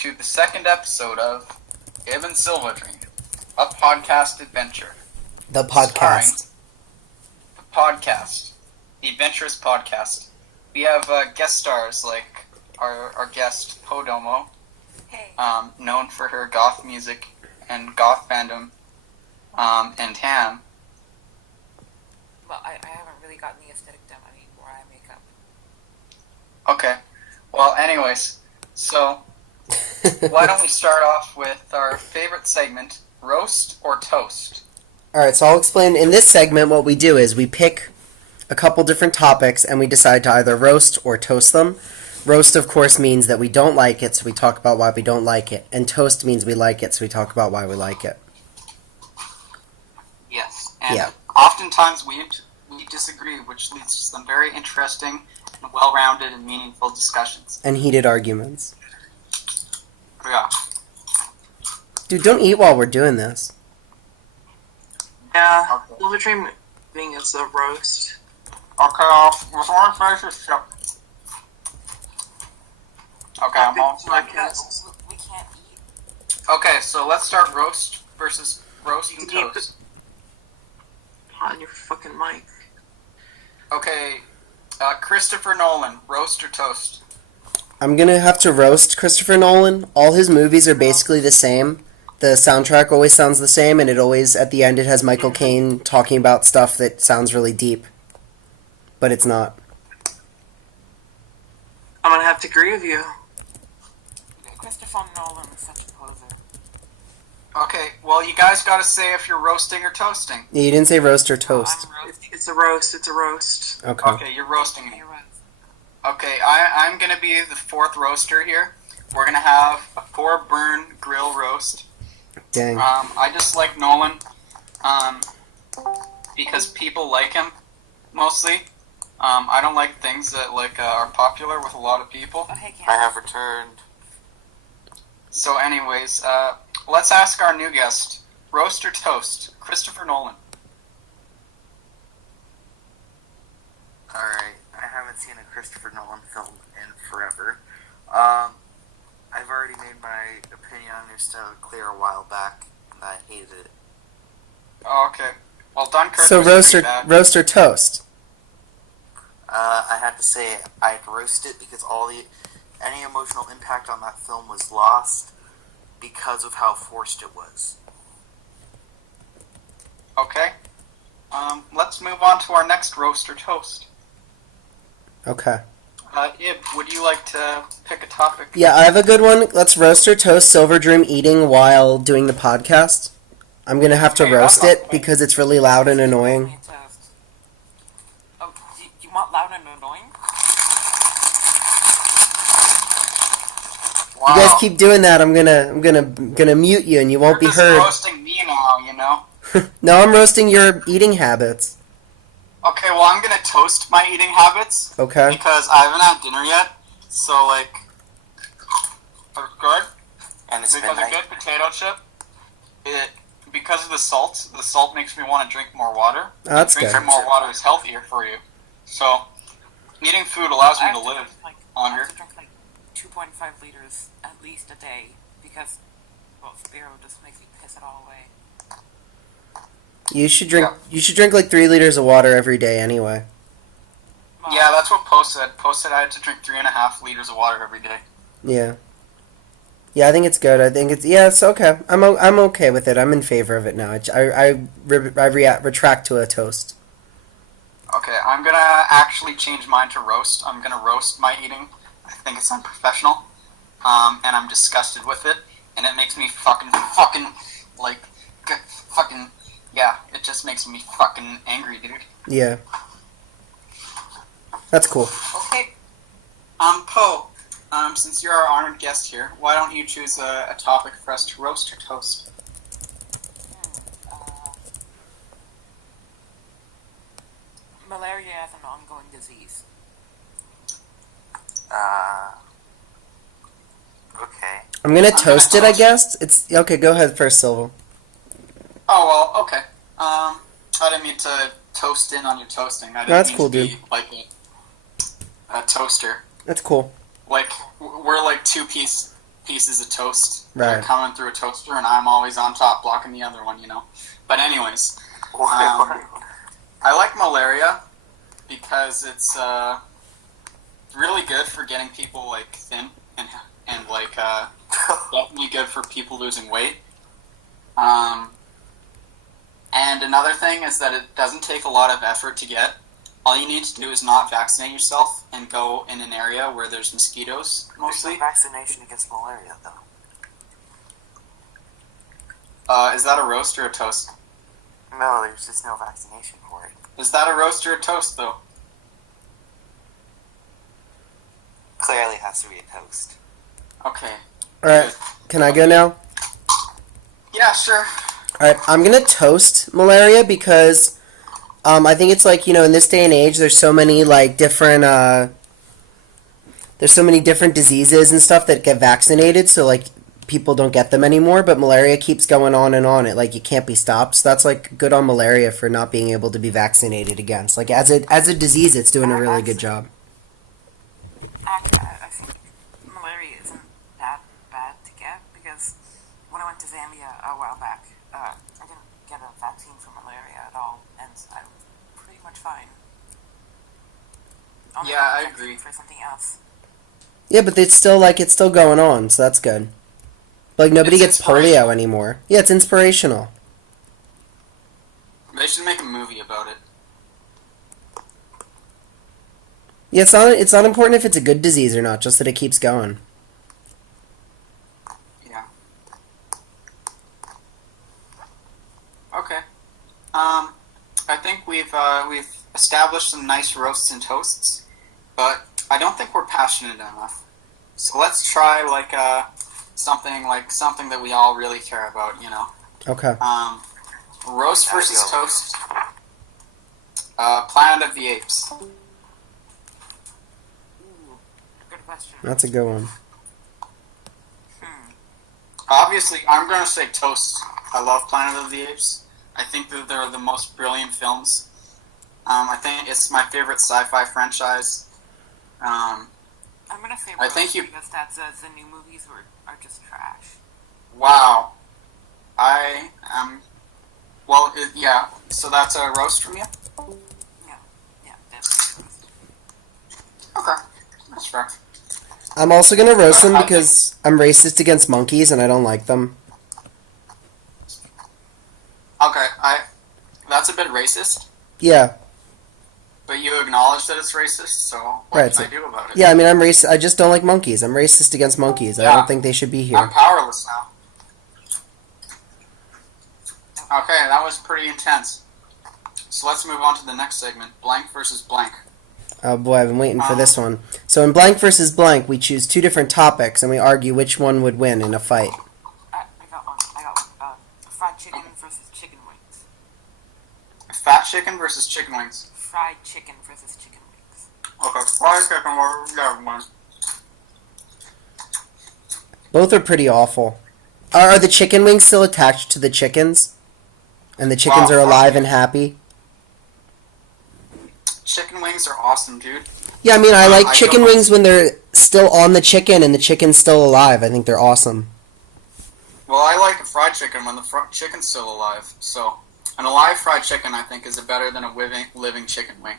to the second episode of Ib and Silverdream, a podcast adventure. The podcast. The adventurous podcast. We have guest stars like our guest Poe Domo, known for her goth music and goth fandom, and Ham. Well, I haven't really gotten the aesthetic down anymore. I make up. Okay. Well, anyways, so why don't we start off with our favorite segment, roast or toast? Alright, so I'll explain. In this segment, what we do is we pick a couple different topics and we decide to either roast or toast them. Roast, of course, means that we don't like it, so we talk about why we don't like it. And toast means we like it, so we talk about why we like it. Yes, and oftentimes we disagree, which leads to some very interesting and well-rounded and meaningful discussions. And heated arguments. Yeah. Dude, don't eat while we're doing this. Yeah, Okay. Silverdream being is a roast. Okay, before I finish this show. Okay, I'm all Podcast. We can't eat. Okay, so let's start roast versus roast and Keep toast. On your fucking mic. Okay, Christopher Nolan, roast or toast? I'm gonna have to roast Christopher Nolan. All his movies are basically the same. The soundtrack always sounds the same, and it always, at the end, it has Michael Caine talking about stuff that sounds really deep. But it's not. I'm gonna have to agree with you. Christopher Nolan is such a poser. Okay, well, you guys gotta say if you're roasting or toasting. Yeah, you didn't say roast or toast. I'm roasting. It's a roast. It's a roast. Okay. Okay, you're roasting me. You're right. Okay, I'm gonna be the fourth roaster here. We're gonna have a 4-burn grill roast. Dang. I just like Nolan, because people like him, mostly. I don't like things that are popular with a lot of people. Oh, hey, I have returned. So anyways, let's ask our new guest, roast or toast, Christopher Nolan. Alright, I haven't seen a Christopher Nolan film in forever. I've already made my opinion on Interstellar clear a while back, and I hated it. Oh, okay. Well, Dunkirk So was pretty bad. roast or toast? I had to say I'd roast it because any emotional impact on that film was lost because of how forced it was. Okay. Let's move on to our next roast or toast. Okay. Ib, would you like to pick a topic? Yeah, I have a good one. Let's roast or toast Silverdream eating while doing the podcast. I'm gonna have to Okay, roast that's it because it's really loud and annoying. It's toast. Oh, you want loud and annoying? Wow. You guys keep doing that, I'm gonna mute you and you won't be You're just heard. roasting me now, you know? No, I'm roasting your eating habits. Okay, well, I'm gonna toast my eating habits. Okay. Because I haven't had dinner yet. So, they're good. And it's Because a midnight. good potato chip, because of the salt makes me want to drink more water. Oh, that's Drinking good. more water is healthier for you. So, eating food allows I me have to live drink, I longer. have to drink 2.5 liters at least a day because, well, Spiro just makes me piss it all away. You should drink like 3 liters of water every day anyway. Well, Yeah, that's what Poe said. Poe said I had to drink 3.5 liters of water every day. Yeah. Yeah, I think it's good. It's okay. I'm okay with it. I'm in favor of it now. I retract to a toast. Okay, I'm gonna actually change mine to roast. I'm gonna roast my eating. I think it's unprofessional, and I'm disgusted with it, and it makes me yeah, it just makes me fucking angry, dude. Yeah. That's cool. Okay, Poe, since you're our honored guest here, why don't you choose a topic for us to roast or toast? Malaria as an ongoing disease. Okay. I'm gonna I'm toast gonna it, I toast. guess. It's okay. Go ahead first, Silva. Oh, well, okay. I didn't mean to toast in on your toasting. I didn't That's mean cool, to be dude. like a toaster. That's cool. Like, we're like two-piece pieces of toast that Right. are coming through a toaster, and I'm always on top blocking the other one, you know. But anyways, Why? I like malaria because it's really good for getting people like thin and like definitely good for people losing weight. And another thing is that it doesn't take a lot of effort to get. All you need to do is not vaccinate yourself and go in an area where there's mosquitoes, There's mostly. no vaccination against malaria, though. Is that a roast or a toast? No, there's just no vaccination for it. Is that a roast or a toast, though? Clearly has to be a toast. Okay. Alright, can I go now? Yeah, sure. Alright, I'm gonna toast malaria because I think it's like, in this day and age there's so many like different there's so many different diseases and stuff that get vaccinated, so like people don't get them anymore, but malaria keeps going on and on. It like it can't be stopped. So that's like good on malaria for not being able to be vaccinated against. Like as a disease it's doing a really good job. Actually, I think malaria isn't that bad to get because when I went to Zambia a while back, I didn't get a vaccine for malaria at all, and I'm pretty much fine. Only Yeah, got a I vaccine agree. For something else. Yeah, but it's still going on, so that's good. Like nobody It's gets inspirational. polio anymore. Yeah, it's inspirational. They should make a movie about it. Yeah, it's not important if it's a good disease or not, just that it keeps going. Yeah. Okay. I think we've established some nice roasts and toasts, but I don't think we're passionate enough. So let's try something that we all really care about, you know. Okay. Roast There we versus go. toast. Planet of the Apes. Ooh, good question. That's a good one. Obviously, I'm going to say toast. I love Planet of the Apes. I think that they're the most brilliant films. I think it's my favorite sci-fi franchise. I'm gonna say I roast think you- because the new movies are just trash. Wow. I am... Well, yeah, so that's a roast from you? Yeah, definitely roast. Okay, that's fair. I'm also gonna roast them I because I'm racist against monkeys and I don't like them. Okay, that's a bit racist, Yeah. but you acknowledge that it's racist, so what Right, can I so- do about it? Yeah, I mean I'm racist. I just don't like monkeys. I'm racist against monkeys. I Yeah. don't think they should be I'm here. powerless now. Okay, that was pretty intense. So let's move on to the next segment, blank versus blank. Oh boy, I've been waiting for this one. So in blank versus blank, we choose two different topics and we argue which one would win in a fight. I got one. I got fried chicken versus chicken wings. Fat chicken versus chicken wings. Fried chicken versus chicken wings. Okay, fried chicken versus chicken wings. Both are pretty awful. Are the chicken wings still attached to the chickens? And the chickens Wow. are alive and happy? Chicken wings are awesome, dude. Yeah, I mean, I like I chicken don't- wings when they're still on the chicken and the chicken's still alive. I think they're awesome. Well, I like a fried chicken when the chicken's still alive. So, an alive fried chicken, I think, is better than a living chicken wing.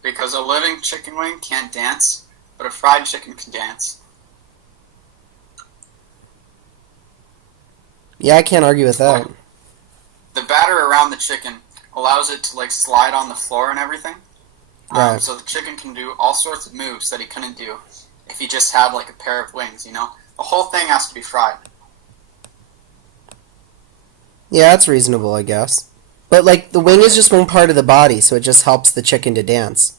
Because a living chicken wing can't dance, but a fried chicken can dance. Yeah, I can't argue with that. The batter around the chicken allows it to, like, slide on the floor and everything. Right. So the chicken can do all sorts of moves that he couldn't do if he just had, like, a pair of wings, you know? The whole thing has to be fried. Yeah, that's reasonable, I guess. But, like, the wing is just one part of the body, so it just helps the chicken to dance.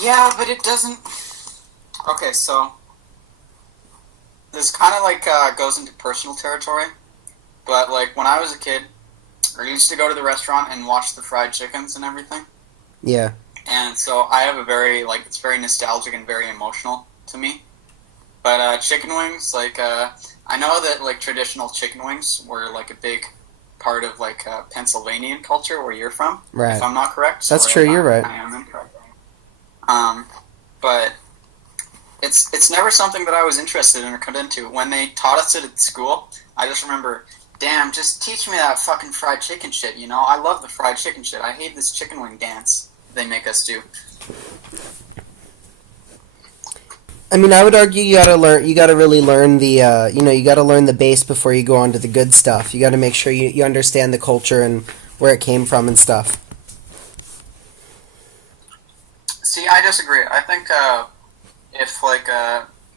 Yeah, but it doesn't... Okay, so... This kind of, like, goes into personal territory. But, like, when I was a kid, I used to go to the restaurant and watch the fried chickens and everything. Yeah. And so I have a very, like, it's very nostalgic and very emotional to me. But chicken wings, like, I know that, like, traditional chicken wings were, like, a big part of, like, Pennsylvanian culture where you're from. Right. If I'm not correct. That's Sorry true, if you're right. I am incorrect. But It's never something that I was interested in or cut into. When they taught us it at school, I just remember, damn, just teach me that fucking fried chicken shit, you know? I love the fried chicken shit. I hate this chicken wing dance they make us do. I mean, I would argue you gotta really learn the, you gotta learn the base before you go on to the good stuff. You gotta make sure you understand the culture and where it came from and stuff. See, I disagree. I think, if,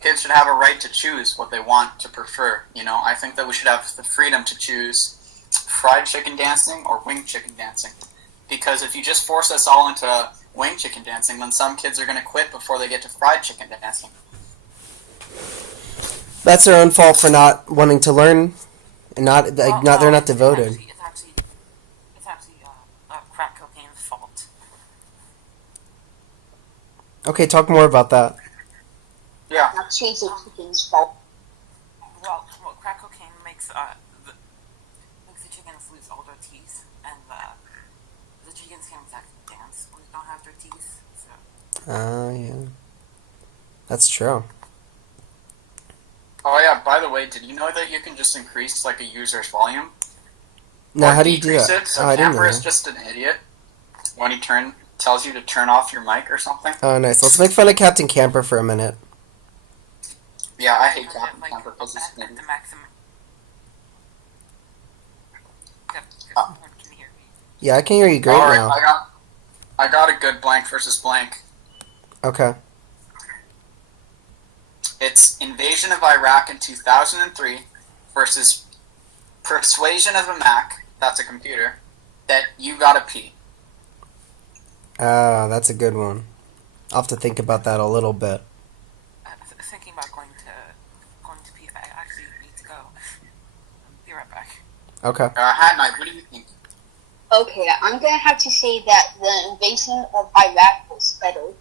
kids should have a right to choose what they want to prefer, you know? I think that we should have the freedom to choose fried chicken dancing or wing chicken dancing. Because if you just force us all into wing chicken dancing, then some kids are going to quit before they get to fried chicken dancing. That's their own fault for not wanting to learn, and they're not devoted. It's actually crack cocaine's fault. Okay, talk more about that. Yeah. Not chasing chicken's fault. Well, crack cocaine makes the chickens lose all their teeth, and the chickens can't exactly dance when they don't have their teeth. So. Yeah. That's true. Oh yeah, by the way, did you know that you can just increase, a user's volume? Now, Or how do you do decrease that? it, so I didn't know Camper is that. just an idiot when he tells you to turn off your mic or something. Oh, nice. Let's make fun of Captain Camper for a minute. Yeah, I hate And Captain then, Camper because he's an at idiot. the maximum. Because Oh. no one can hear me. Yeah, I can hear you great Alright, now. I got a good blank versus blank. Okay. It's Invasion of Iraq in 2003 versus Persuasion of a Mac, that's a computer, that you gotta pee. That's a good one. I'll have to think about that a little bit. Thinking about going to pee. I actually need to go. Be right back. Okay. HatKnight, what do you think? Okay, I'm gonna have to say that the invasion of Iraq was better.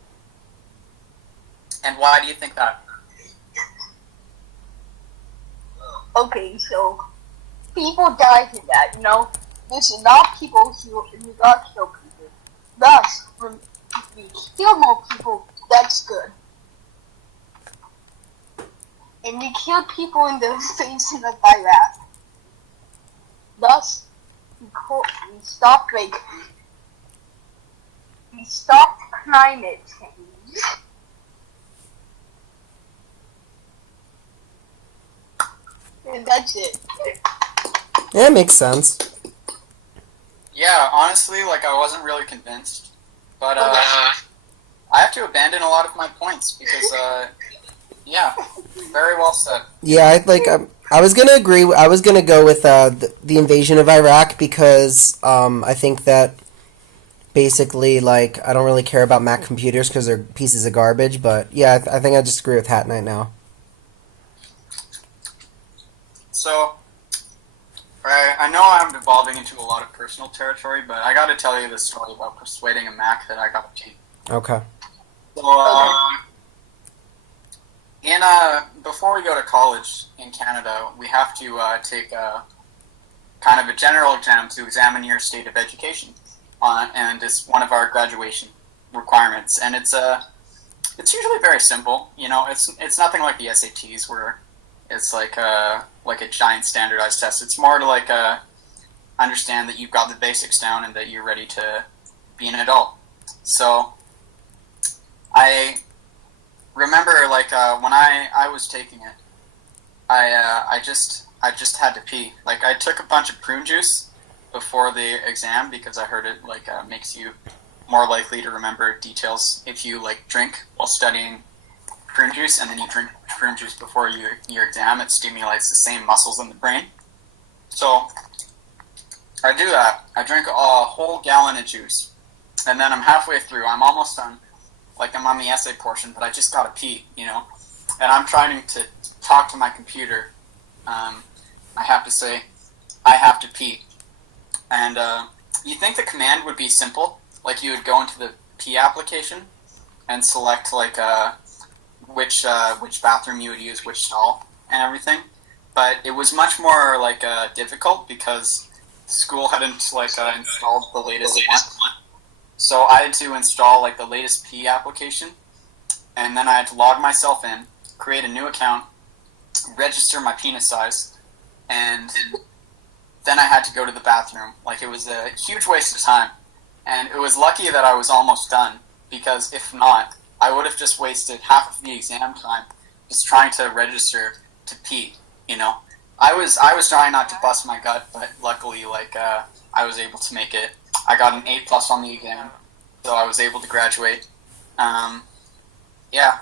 And why do you think that? Okay, so people died in that, you know? There's enough people who got killed people. Thus, when we kill more people, that's good. And we killed people in the invasion of Iraq. Thus, we stopped climate change. And that's it. Yeah, it makes sense. Yeah, honestly, I wasn't really convinced. But, I have to abandon a lot of my points because, yeah, very well said. Yeah, I was gonna agree. I was gonna go with the invasion of Iraq because I think that basically I don't really care about Mac computers because they're pieces of garbage. But yeah, I think I just agree with HatKnight now. So, I know I'm devolving into a lot of personal territory, but I gotta tell you this story about persuading a Mac that I got to pee. Okay. So, before we go to college in Canada, we have to take kind of a general exam to examine your state of education, and it's one of our graduation requirements. And it's usually very simple. You know, it's nothing like the SATs where it's like a giant standardized test. It's more to understand that you've got the basics down and that you're ready to be an adult. So I remember when I was taking it, I just had to pee. I took a bunch of prune juice before the exam because I heard it makes you more likely to remember details if you drink while studying prune juice, and then you drink prune juice before your exam. It stimulates the same muscles in the brain. So I do that. I drink a whole gallon of juice, and then I'm halfway through. I'm almost done. I'm on the essay portion, but I just gotta pee, you know? And I'm trying to talk to my computer. I have to say, I have to pee. And you think the command would be simple? You would go into the pee application and select, which bathroom you would use, which stall, and everything. But it was much more, difficult because school hadn't, installed the latest one. So I had to install, the latest P application, and then I had to log myself in, create a new account, register my penis size, and then I had to go to the bathroom. Like, it was a huge waste of time. And it was lucky that I was almost done, because if not, I would have just wasted half of the exam time just trying to register to pee, you know? I was trying not to bust my gut, but luckily, like, I was able to make it. I got an A+ on the exam, so I was able to graduate. Yeah.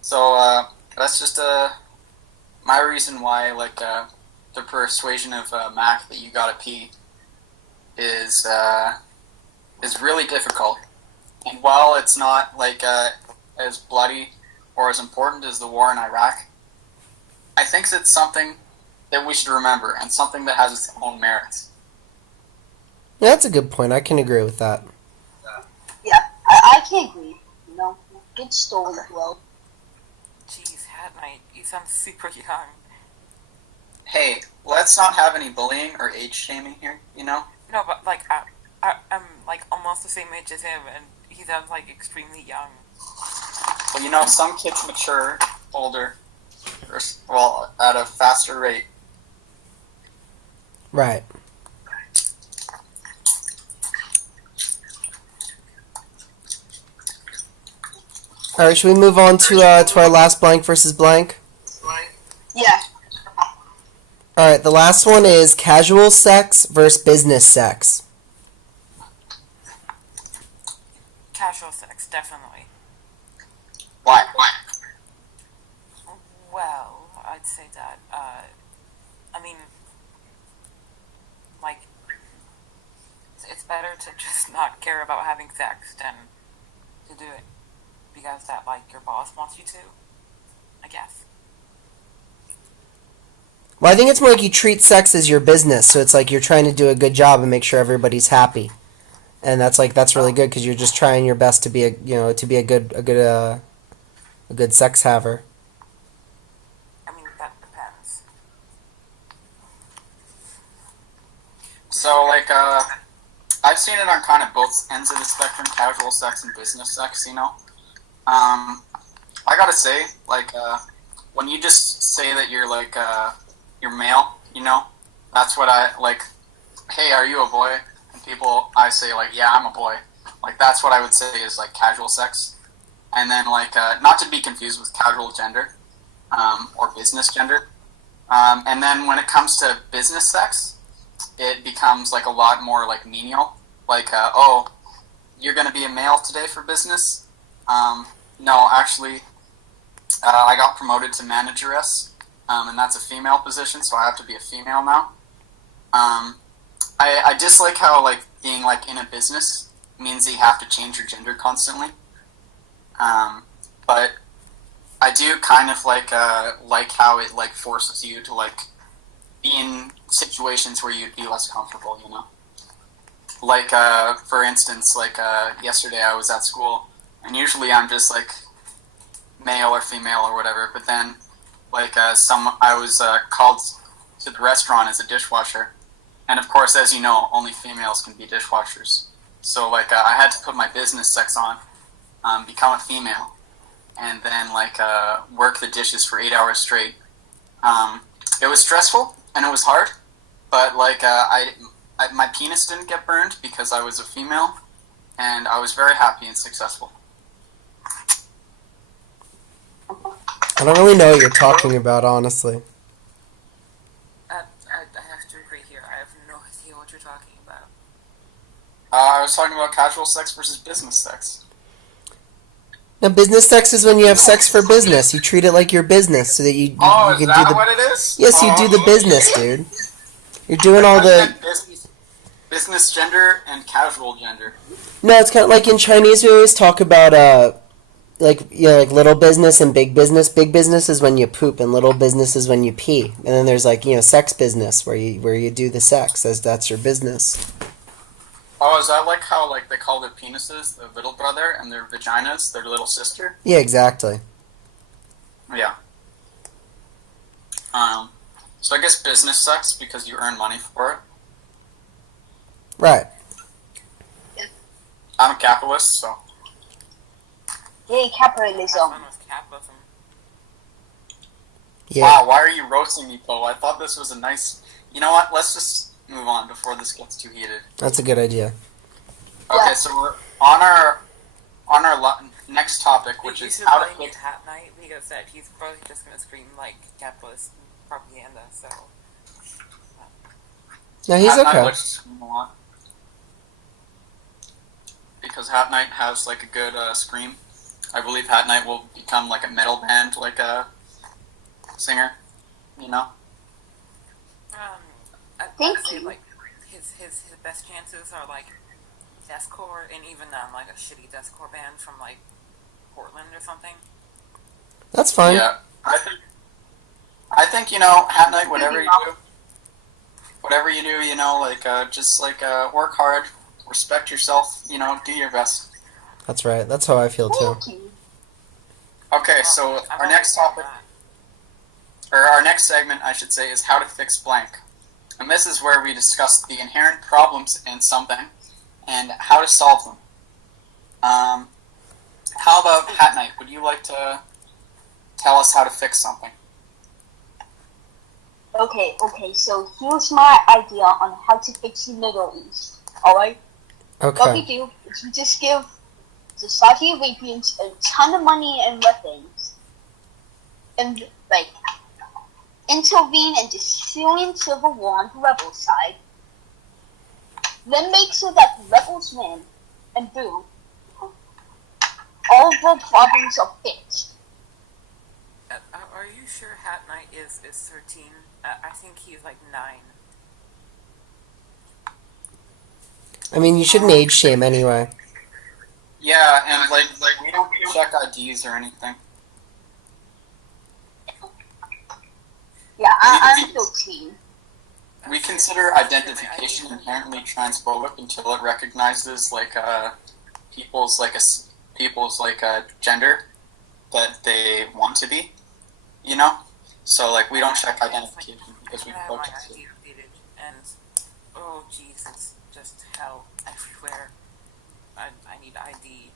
So, that's just, my reason why, like, the persuasion of Mac that you gotta pee is really difficult. And while it's not, like, as bloody or as important as the war in Iraq, I think it's something that we should remember, and something that has its own merits. Yeah, that's a good point. I can agree with that. Yeah, I can agree. You know, good story, bro. Jeez, HatKnight, you sound super young. Hey, let's not have any bullying or age shaming here, you know? No, but like I'm like almost the same age as him, and he sounds like extremely young. Well, you know, some kids mature older, or, well, at a faster rate. Right. All right, should we move on to our last blank versus blank? Yeah. All right, the last one is casual sex versus business sex. Casual sex, definitely. Why? Well, I'd say that, I mean, like, it's better to just not care about having sex than to do it because that, like, your boss wants you to, I guess. Well, I think it's more like you treat sex as your business, so it's like you're trying to do a good job and make sure everybody's happy, and that's really good because you're just trying your best to be a good sex haver. I mean, that depends. So, like, I've seen it on kind of both ends of the spectrum, casual sex and business sex, you know? I gotta say, like, when you just say that you're, like, you're male, you know? That's what I, like, hey, are you a boy? And I say, like, yeah, I'm a boy. Like, that's what I would say is, like, casual sex. And then, like, not to be confused with casual gender, or business gender. And then when it comes to business sex, it becomes, like, a lot more, like, menial. Like, oh, you're gonna be a male today for business? No, actually, I got promoted to manageress, and that's a female position, so I have to be a female now. I dislike how, like, being, like, in a business means that you have to change your gender constantly. But I do kind of, like how it, like, forces you to, like, be in situations where you'd be less comfortable, you know? Like, for instance, like, yesterday I was at school, and usually I'm just, like, male or female or whatever, but then, like, I was called to the restaurant as a dishwasher, and of course, as you know, only females can be dishwashers. So, like, I had to put my business sex on, become a female, and then, like, work the dishes for 8 hours straight. It was stressful, and it was hard, but, like, my penis didn't get burned because I was a female, and I was very happy and successful. I don't really know what you're talking about, honestly. I have to agree here. I have no idea what you're talking about. I was talking about casual sex versus business sex. Now, business sex is when you have sex for business. You treat it like your business, so that you Oh, can is that do the. what it is? Yes, you do the business, dude. You're doing all the. Business gender and casual gender. No, it's kind of like in Chinese. We always talk about like little business and big business. Big business is when you poop, and little business is when you pee. And then there's, like, sex business where you do the sex, as that's your business. Oh, is that like how, like, they call their penises their little brother and their vaginas their little sister? Yeah, exactly. Yeah. So I guess business sucks because you earn money for it. Right. I'm a capitalist, so. Gay capitalism. Fun with capitalism. Yeah. Wow, why are you roasting me, Poe? I thought this was a nice... You know what? Let's just move on before this gets too heated. That's a good idea. Okay, Yeah. so we're on our next topic, which You is should how to blame fix... HatKnight because that he's probably just gonna scream like capitalist propaganda. So No, he's Hat Knight okay. likes to scream a lot. Because Hat Knight has like a good scream. I believe Hat Knight will become like a metal band, like a singer. You know? I'd Thank say you. like his best chances are like deathcore and even like a shitty deathcore band from like Portland or something. That's fine. Yeah. I think, you know, Hat Knight, whatever you do, you know, like, just, like, work hard, respect yourself, you know, do your best. That's right. That's how I feel too. Thank you. Okay, Well, so I've our always next thought topic, that. or our next segment, I should say, is how to fix blank. And this is where we discuss the inherent problems in something and how to solve them. How about Hat Knight? Would you like to tell us how to fix something? Okay, so here's my idea on how to fix the Middle East. Alright? What we Okay. do is we just give the Saudi Arabians a ton of money and weapons. And, like, intervene in the Syrian civil war on the rebel side. Then make sure that the rebels win. And boom. All the problems are fixed. Are you sure HatKnight is 13? I think he's like 9. I mean, you shouldn't age shame anyway. Yeah, and, like we don't check IDs or anything. Yeah, I'm 13. We consider identification inherently transphobic until it recognizes like people's gender that they want to be, you know. So like we don't check identification because we I have my protest it. ID deleted, and oh jeez, it's just hell everywhere. I need ID.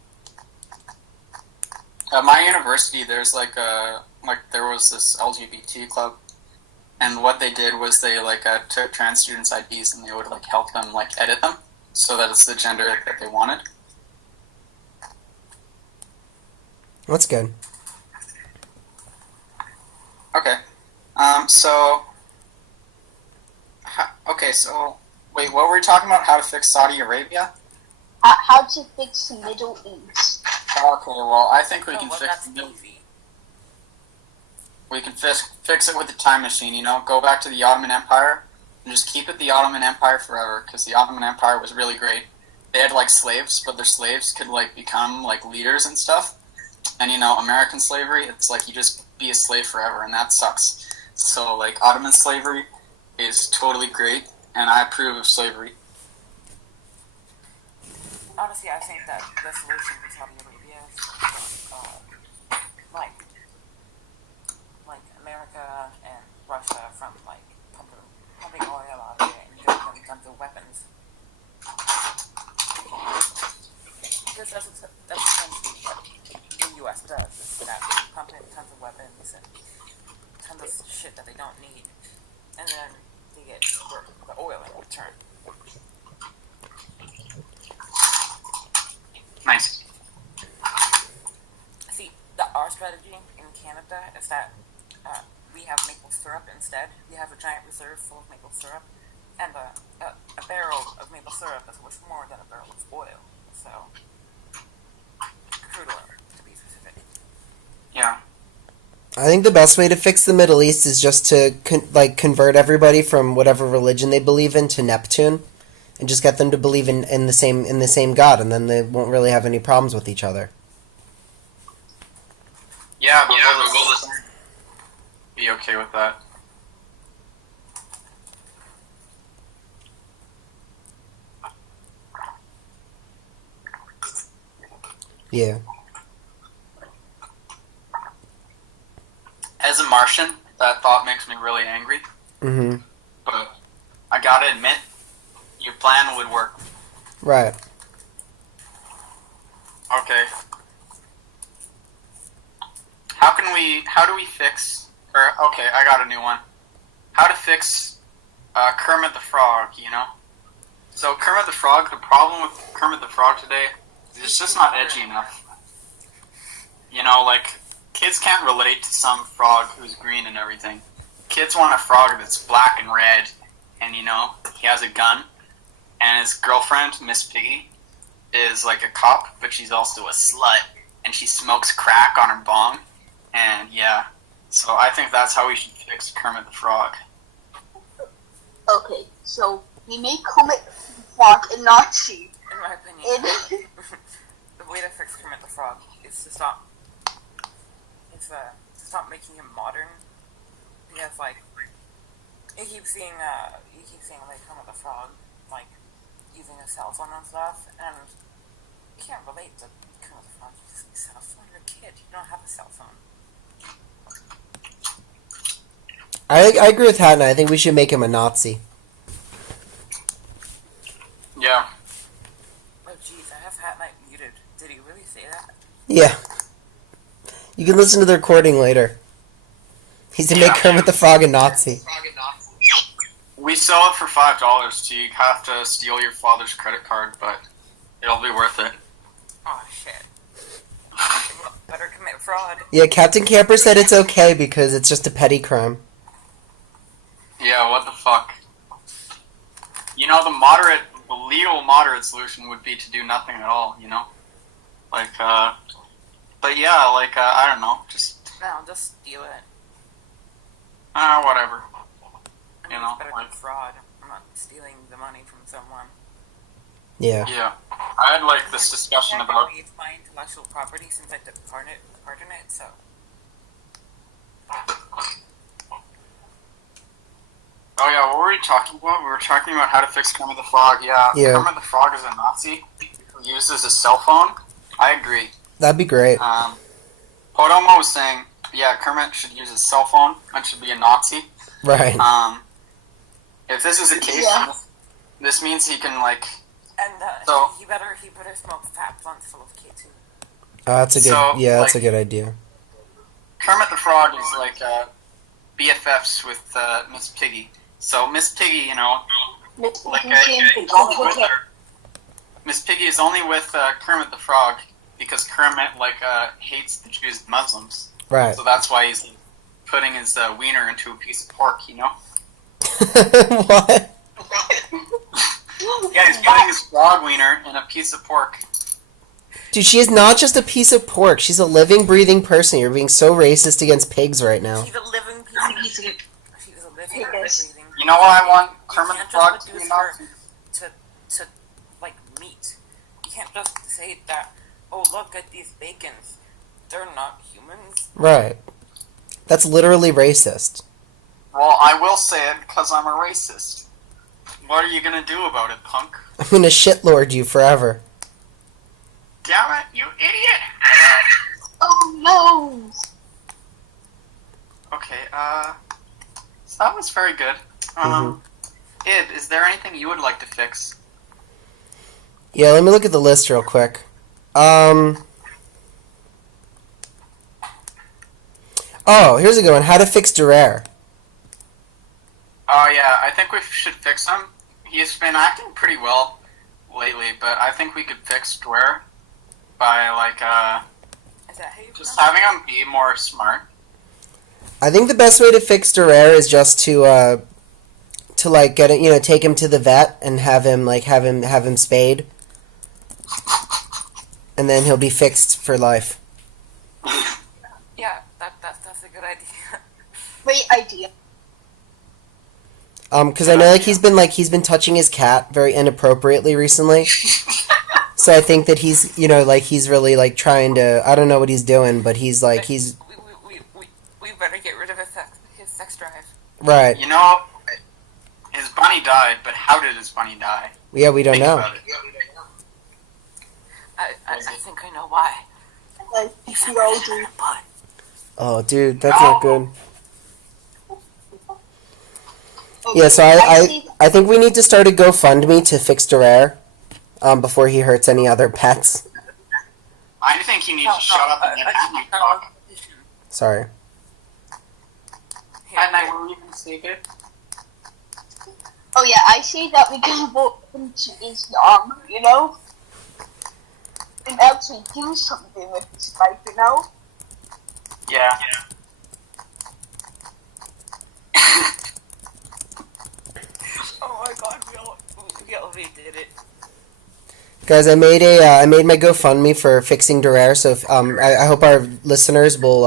At my university, there's there was this LGBT club, and what they did was they took trans students' IDs and they would like help them like edit them so that it's the gender that they wanted. That's good. Okay. So wait, what were we talking about? How to fix Saudi Arabia? How to fix the Middle East. Okay, well, I think we can well, fix that's the Middle. easy. We can fix it with the time machine. You know, go back to the Ottoman Empire and just keep it the Ottoman Empire forever because the Ottoman Empire was really great. They had like slaves, but their slaves could like become like leaders and stuff. And you know, American slavery, it's like you just be a slave forever, and that sucks. So like Ottoman slavery is totally great, and I approve of slavery. Honestly, I think that the solution for Saudi Arabia is like America and Russia from like pumping oil out of it and giving them tons of weapons. Because that's essentially what the U.S. does. Is that they pump in tons of weapons and tons of shit that they don't need, and then they get the oil in return. Nice. See, our strategy in Canada is that we have maple syrup instead. We have a giant reserve full of maple syrup, and a barrel of maple syrup is worth more than a barrel of oil. So, crude oil, to be specific. Yeah. I think the best way to fix the Middle East is just to convert everybody from whatever religion they believe in to Neptune, and just get them to believe in the same God, and then they won't really have any problems with each other. Yeah, but we'll be okay with that. Yeah. As a Martian, that thought makes me really angry. Mm-hmm. But I gotta admit, your plan would work. Right. Okay. do we fix? Or okay, I got a new one. How to fix Kermit the Frog? You know. So Kermit the Frog. The problem with Kermit the Frog today is it's just not edgy enough. You know, like kids can't relate to some frog who's green and everything. Kids want a frog that's black and red, and you know he has a gun, and his girlfriend Miss Piggy is like a cop, but she's also a slut, and she smokes crack on her bong, and yeah. So I think that's how we should fix Kermit the Frog. Okay, so we make Kermit the Frog a Nazi. In my opinion, the way to fix Kermit the Frog is to stop. To stop making him modern. Because like you keep seeing like Kermit the Frog like using a cell phone and stuff, and you can't relate to Kermit the Frog using a cell phone. You're a kid. You don't have a cell phone. I agree with HatKnight. I think we should make him a Nazi. Yeah. Oh jeez, I have HatKnight muted. Did he really say that? Yeah. You can listen to the recording later. He's to make Kermit the Frog a Nazi. We sell it for $5, so you have to steal your father's credit card, but it'll be worth it. Oh shit. Better commit fraud. Yeah, Captain Camper said it's okay because it's just a petty crime. Yeah, what the fuck? You know, the legal moderate solution would be to do nothing at all, you know? Like, but yeah, like, I don't know, just, No, just steal it. whatever. I mean, You know, it's better like, than fraud. I'm not stealing the money from someone. Yeah. yeah. I had, like, this discussion about, It's my intellectual property since I took part in it, so. oh yeah, what were we talking about? We were talking about how to fix Kermit the Frog, yeah. Yeah. Kermit the Frog is a Nazi who uses a cell phone. I agree. That'd be great. Poe Domo was saying, yeah, Kermit should use his cell phone and should be a Nazi. Right. If this is the case, Yeah. this means he can, like, And So- he better smoke fat blunts full of K2. That's a good. So, that's a like- good idea. Kermit the Frog is like BFFs with Miss Piggy. So Miss Piggy, you know, like he's only with her. Miss Piggy is only with Kermit the Frog because Kermit like hates the Jews and Muslims. Right. So that's why he's putting his wiener into a piece of pork, you know. What? Yeah, he's putting his frog wiener in a piece of pork. Dude, she is not just a piece of pork. She's a living, breathing person. You're being so racist against pigs right now. She's a living piece of She's a living, Yes. breathing. You know what I want You Kermit the can't Frog just to be reduce Nazi? her to like meat. You can't just say that. Oh, look at these bacons. They're not humans. Right. That's literally racist. Well, I will say it because I'm a racist. What are you gonna do about it, punk? I'm gonna shitlord you forever. Damn it, you idiot! Oh no! Okay, so that was very good. Ib, is there anything you would like to fix? Yeah, let me look at the list real quick. Oh, here's a good one. How to fix Durer. Oh yeah, I think we should fix him. He's been acting pretty well lately, but I think we could fix Dwyer by like Is that how you just pronounce having him be more smart. I think the best way to fix Durer is just to like get it, take him to the vet and have him spayed, and then he'll be fixed for life. it? Yeah, that's a good idea. Great idea. Because I know he's been touching his cat very inappropriately recently. So I think that he's he's really trying to, I don't know what he's doing, but he's We better get rid of his sex drive. right. You know, his bunny died, but how did his bunny die? Yeah, we don't Think know. about it. I think I know why. Like, He you said know, it in dude. a butt. Oh, dude, that's not good. Okay, Yeah, so see- I think we need to start a GoFundMe to fix Durer, before he hurts any other pets. I think you need to shut up and let me talk. Sorry. HatKnight, what were you going to say, babe? Oh yeah, I say that we can vote into Islam, you know? And actually do something with his life, you know? Yeah. Oh my god, we did it. Guys, I made my GoFundMe for fixing Durare, so if, I hope our listeners will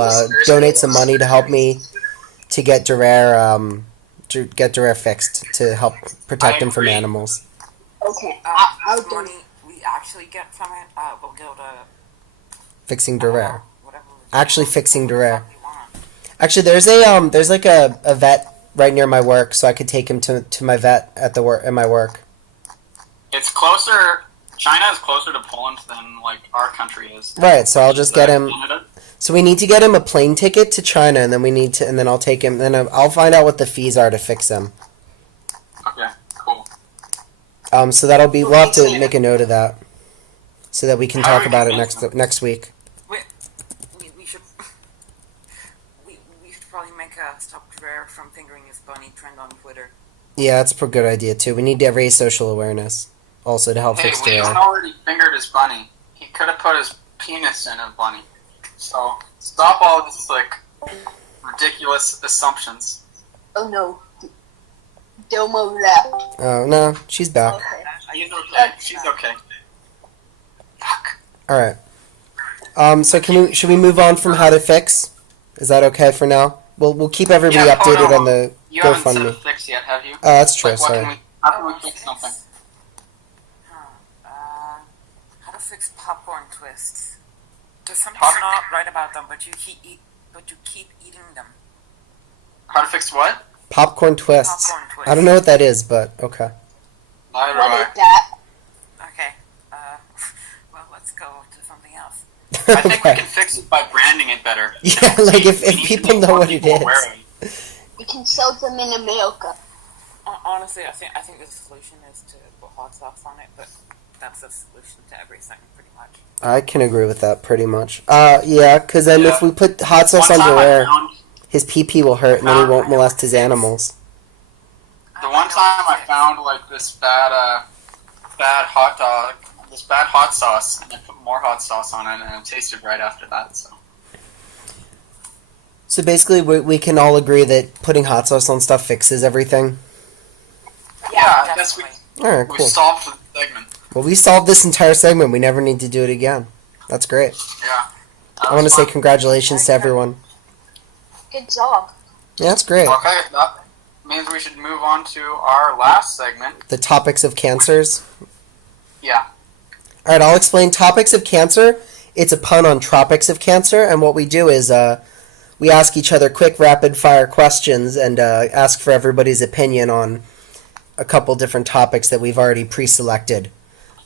donate some money to help me to get Durare fixed to help protect him from animals. Okay, This I'll do money we actually get from it, we'll go to Fixing Durare. whatever. Actually fixing Durare. We want. Actually, there's like a vet right near my work, so I could take him to my vet at my work. It's closer. China is closer to Poland than like our country is. Right, so I'll just get him. Canada. So we need to get him a plane ticket to China, and then I'll take him. Then I'll find out what the fees are to fix him. Okay, cool. So that'll be. We'll have to make a note of that, so that we can talk about it next week. We should we should probably make a stop Rare from fingering his bunny trend on Twitter. Yeah, that's a good idea too. We need to raise social awareness, also to help Hey, fix Leon Durare. already fingered his bunny. He could have put his penis in a bunny. So stop all this like ridiculous assumptions. Oh no. Domo left. Oh no, she's back. Okay. She's okay. She's okay. Fuck. All right. So should we move on from how to fix? Is that okay for now? We'll keep everybody Yeah, updated hold on. on the You haven't said GoFundMe. a fix yet, have you? Oh, that's true. Like, what Sorry. can we? How can we fix something? How to fix popcorn twists? There's something Pop- not right about them, but you keep eating them. How to fix what? Popcorn twists. Popcorn twists. I don't know what that is, but okay. Neither do What I. is that? Okay. Well, let's go to something else. I think we Okay. can fix it by branding it better. Yeah, like if We need to people make know more what it people aware is. of it. We can sell them in America. Honestly, I think the solution is to put hot sauce on it, but that's the solution to everything, pretty much. I can agree with that pretty much. Yeah, because then if Yeah. we put hot sauce One on time I Durare, found- his pee will hurt, and then he won't molest his animals. The one time I found like this bad hot dog, this bad hot sauce, and I put more hot sauce on it, and it tasted right after that. So basically, we can all agree that putting hot sauce on stuff fixes everything. Yeah, I guess we All right, cool. solved the segment. Well, we solved this entire segment. We never need to do it again. That's great. Yeah. I want to say congratulations to everyone. Good job. Yeah, that's great. Okay, that means we should move on to our last segment. The topics of cancers. Yeah. All right, I'll explain topics of cancer. It's a pun on tropics of cancer, and what we do is we ask each other quick, rapid-fire questions and ask for everybody's opinion on a couple different topics that we've already pre-selected.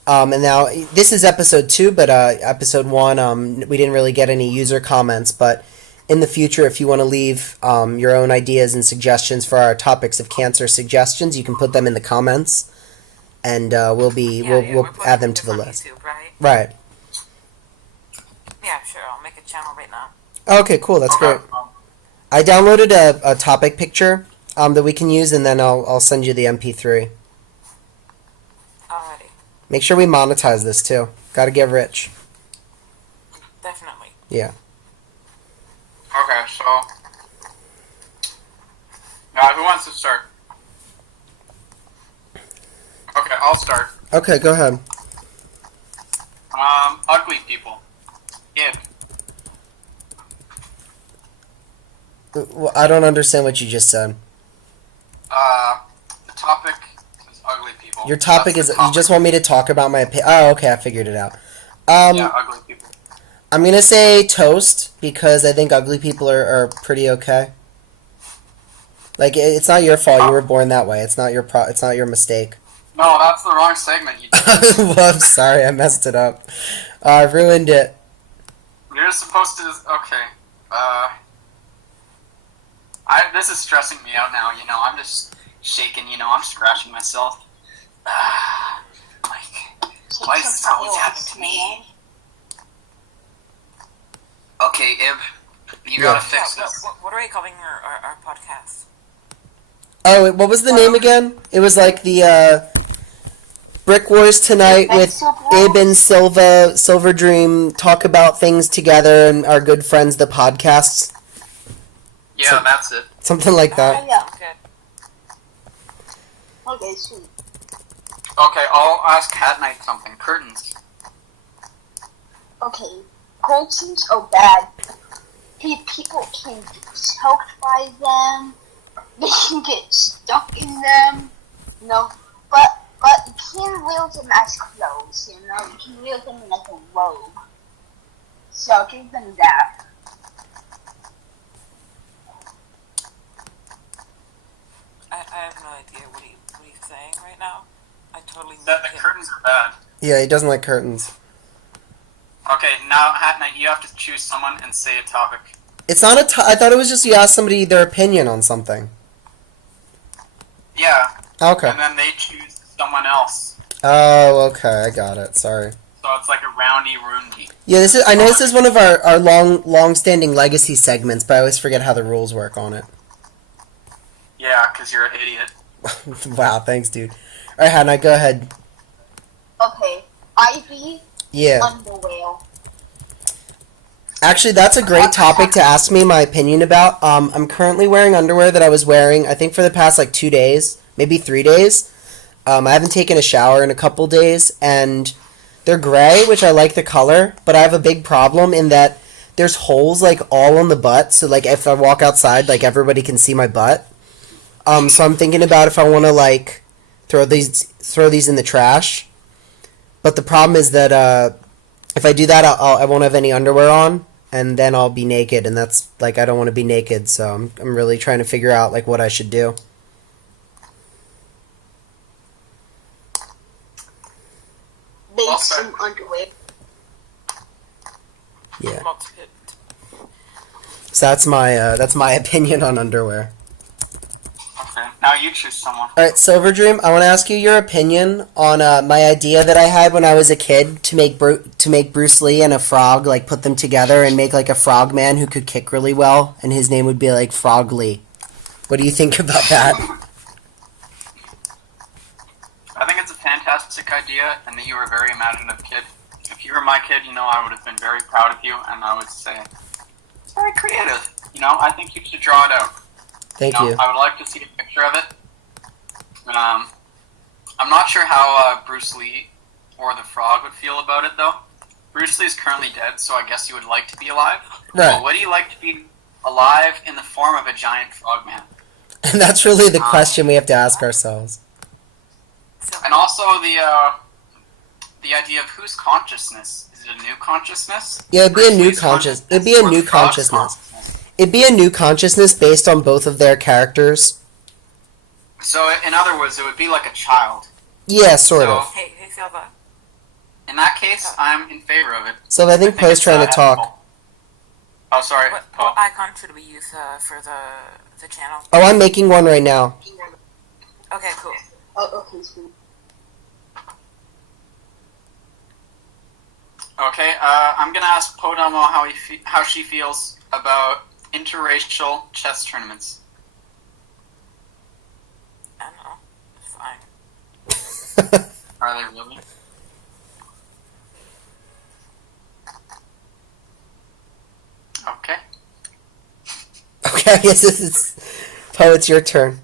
And now, this is episode 2, but episode 1, we didn't really get any user comments, but in the future, if you want to leave your own ideas and suggestions for our topics of cancer suggestions, you can put them in the comments, and we'll add them to the list. YouTube, right? Right. Yeah, sure. I'll make a channel right now. Okay, cool. That's great. I downloaded a topic picture that we can use, and then I'll send you the MP3. Alrighty. Make sure we monetize this too. Got to get rich. Definitely. Yeah. Okay, so who wants to start? Okay, I'll start. Okay, go ahead. Ugly people. Ib. Well, I don't understand what you just said. The topic is ugly people. Your topic That's is the you just want me to talk about my opinion. Oh, okay, I figured it out. yeah, ugly people. I'm gonna say toast because I think ugly people are pretty okay. Like it's not your fault. You were born that way. It's not your It's not your mistake. No, that's the wrong segment. You Well, I'm sorry, I messed it up. I ruined it. You're supposed to. Okay. This is stressing me out now. You know, I'm just shaking. You know, I'm scratching myself. Like, why does this always happen to me? Okay, Ib. You gotta fix Yeah, this. what are we calling our podcast? Oh, what was the name again? It was like the Brikwars tonight with Ib and Silverdream talk about things together and our good friends, the podcasts. Yeah, that's it. Something like that. Yeah. Okay. Okay, sweet. Okay, I'll ask HatKnight something. Curtains. Okay, curtains are bad. People can get choked by them. They can get stuck in them. You know, but you can wear them as clothes. You know, you can wear them like a robe. So give them that. I have no idea what he's saying right now. I totally That the curtains are bad. Yeah, he doesn't like curtains. Okay, now HatKnight, you have to choose someone and say a topic. It's not I thought it was just you asked somebody their opinion on something. Yeah. Okay. And then they choose someone else. Oh, okay, I got it. Sorry. So it's like a roundy-roondy. Yeah, I know this is one of our long-standing legacy segments, but I always forget how the rules work on it. Yeah, because you're an idiot. Wow, thanks, dude. All right, Hannah, go ahead. Okay, Ivy Yeah. underwear. Actually, that's a great topic to ask me my opinion about. I'm currently wearing underwear that I was wearing, I think, for the past, 2 days, maybe 3 days. I haven't taken a shower in a couple days, and they're gray, which I like the color, but I have a big problem in that there's holes, all on the butt, so, if I walk outside, everybody can see my butt. So I'm thinking about if I want to, throw these in the trash. But the problem is that, if I do that, I won't have any underwear on, and then I'll be naked, and that's, I don't want to be naked, so I'm really trying to figure out, what I should do. Make some underwear. Yeah. Not it. So that's my opinion on underwear. Okay, now you choose someone. Alright, Silverdream, I want to ask you your opinion on my idea that I had when I was a kid to make Bruce Lee and a frog, put them together and make, a frog man who could kick really well, and his name would be, Frog Lee. What do you think about that? I think it's a fantastic idea, and that you were a very imaginative kid. If you were my kid, I would have been very proud of you, and I would say, it's very creative. I think you should draw it out. Thank you. I would like to see a picture of it. I'm not sure how Bruce Lee or the Frog would feel about it, though. Bruce Lee is currently dead, so I guess he would like to be alive. Right. But would he like to be alive in the form of a giant frogman? And that's really the question we have to ask ourselves. And also the idea of whose consciousness? Is it a new consciousness? Yeah, it'd be a Bruce new Lee's consciousness. It'd be a or new the Frog's consciousness. It'd be a new consciousness based on both of their characters. So, in other words, it would be like a child. Yeah, sort of. Hey, Silva. In that case, I'm in favor of it. So I think Poe's it's, trying to talk. ethical. Oh, sorry, What Poe. icon should we use for the channel? Oh, I'm making one right now. Okay, cool. Oh, okay, sweet. Okay, I'm gonna ask Poe Domo how she feels about interracial chess tournaments. I don't know. It's fine. Are they really? Okay. Okay, yes, this is Poe. It's your turn.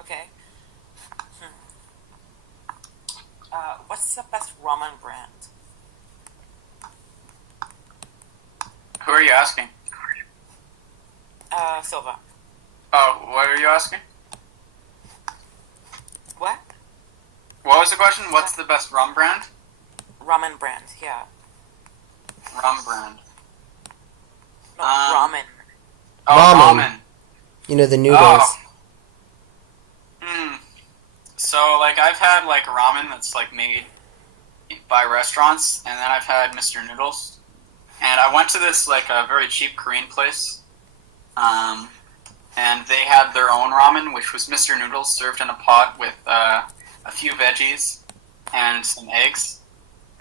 Okay. What's the best ramen brand? Who are you asking? Silva. Oh, what are you asking? What? What was the question? What's the best rum brand? Ramen brand, yeah. Rum brand. No, Um, ramen. Oh, Ramen. ramen. You know, the noodles. So, I've had, ramen that's, made by restaurants, and then I've had Mr. Noodles. And I went to this, a very cheap Korean place, and they had their own ramen, which was Mr. Noodles served in a pot with a few veggies and some eggs.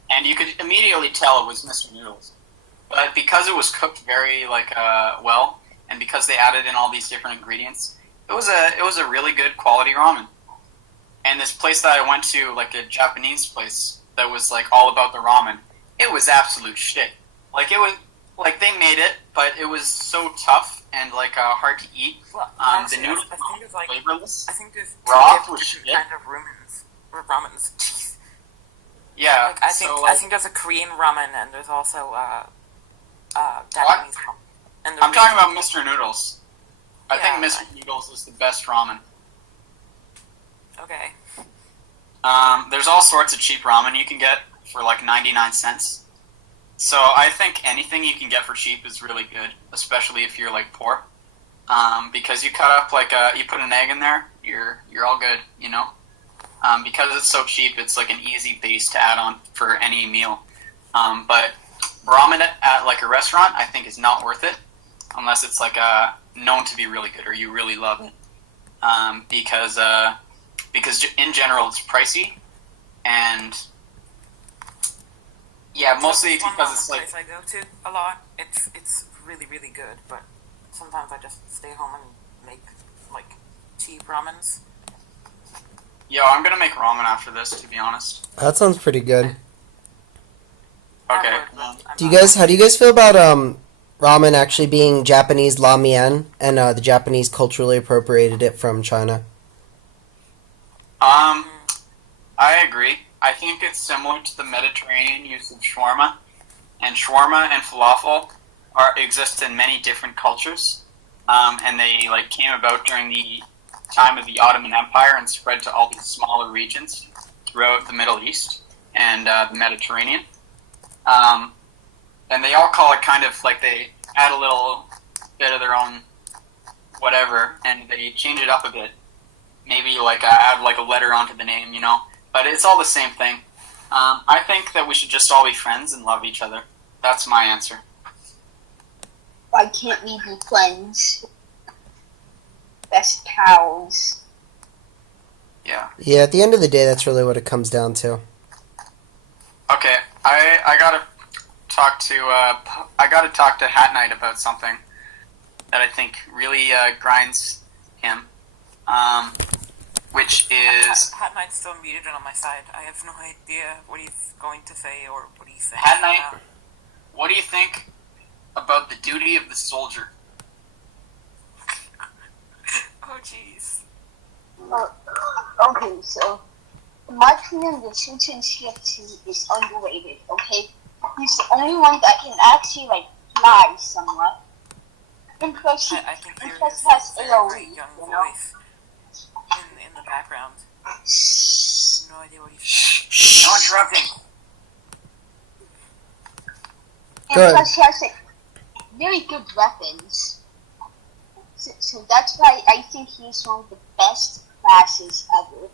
And you could immediately tell it was Mr. Noodles. but because it was cooked very well, and because they added in all these different ingredients, it was a really good quality ramen. And this place that I went to, like a Japanese place that was like all about the ramen, it was absolute shit. Like it was like they made it, but it was so tough and like hard to eat. Well, The noodles I think it's like flavorless. I think there's Broth two was different shit. kind of ramens. Jeez. Yeah, Like, I think there's a Korean ramen and there's also Japanese ramen. And I'm talking about Mr. Noodles. I Yeah. think Mr. Noodles is the best ramen. Okay. There's all sorts of cheap ramen you can get for like 99 cents. So I think anything you can get for cheap is really good, especially if you're like poor. Because you cut up you put an egg in there, you're all good, you know. Because it's so cheap, it's like an easy base to add on for any meal. But ramen at like a restaurant, I think is not worth it unless it's like known to be really good or you really love it. Because in general it's pricey, and yeah, mostly One because ramen it's like place I go to a lot. It's really really good, but sometimes I just stay home and make like cheap ramens. yo, I'm gonna make ramen after this, to be honest. That sounds pretty good. Okay. I'm Do you not- guys? How do you guys feel about ramen actually being Japanese ramen and the Japanese culturally appropriated it from China? I agree. I think it's similar to the Mediterranean use of shawarma, and shawarma and falafel exist in many different cultures, and they like came about during the time of the Ottoman Empire and spread to all these smaller regions throughout the Middle East and the Mediterranean. And they all call it kind of like they add a little bit of their own whatever, and they change it up a bit. Maybe like add like a letter onto the name, you know. But it's all the same thing. I think that we should just all be friends and love each other. That's my answer. Why can't we be friends? Best pals. Yeah. Yeah, at the end of the day, that's really what it comes down to. Okay, I gotta talk to HatKnight about something that I think really grinds him, which is HatKnight's still muted on my side. I have no idea what he's going to say or what he's saying. HatKnight. What do you think about the duty of the soldier? Oh jeez. Okay, so in my opinion, the citizenship is underrated. Okay, he's the only one that can actually like fly somewhat. And plus, he I can hear plus his has very, AOE. very young You know. voice in the background. No idea what he's No saying. interrupting. And Good. plus, he has like very good weapons. So that's why I think he's one of the best classes ever.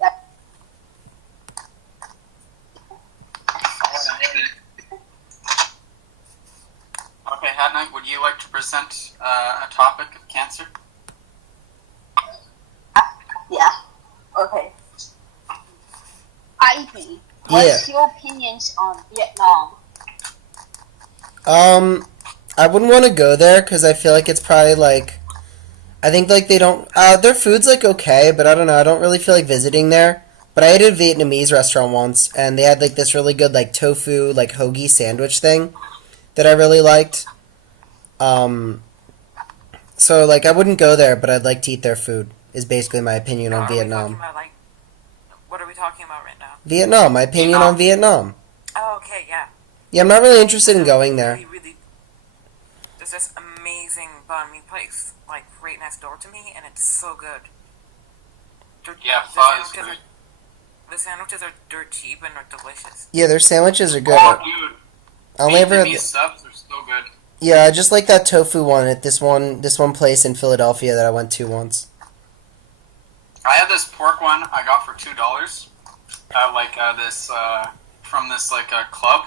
That, Okay, HatKnight, would you like to present a topic of cancer? yeah. Okay. Ivy, what's your opinions on Vietnam? I wouldn't want to go there because I feel like it's probably like, I think like they don't, their food's like okay, but I don't know, I don't really feel like visiting there. But I ate at a Vietnamese restaurant once, and they had like this really good like tofu like hoagie sandwich thing that I really liked. So like I wouldn't go there, but I'd like to eat their food. Is basically my opinion on Are we talking Vietnam. about, like, what are we talking about right now? Vietnam, my opinion on Vietnam. Oh, okay, yeah. Yeah, I'm not really interested in going there. Really, really, there's this amazing banh mi place, like, right next door to me, and it's so good. Yeah, The pho is sandwiches good. The sandwiches are dirt cheap and are delicious. Yeah, their sandwiches are good. Oh, dude. I only ever Vietnamese subs are so good. Yeah, I just like that tofu one at this one place in Philadelphia that I went to once. I had this pork one I got for $2 at this from this club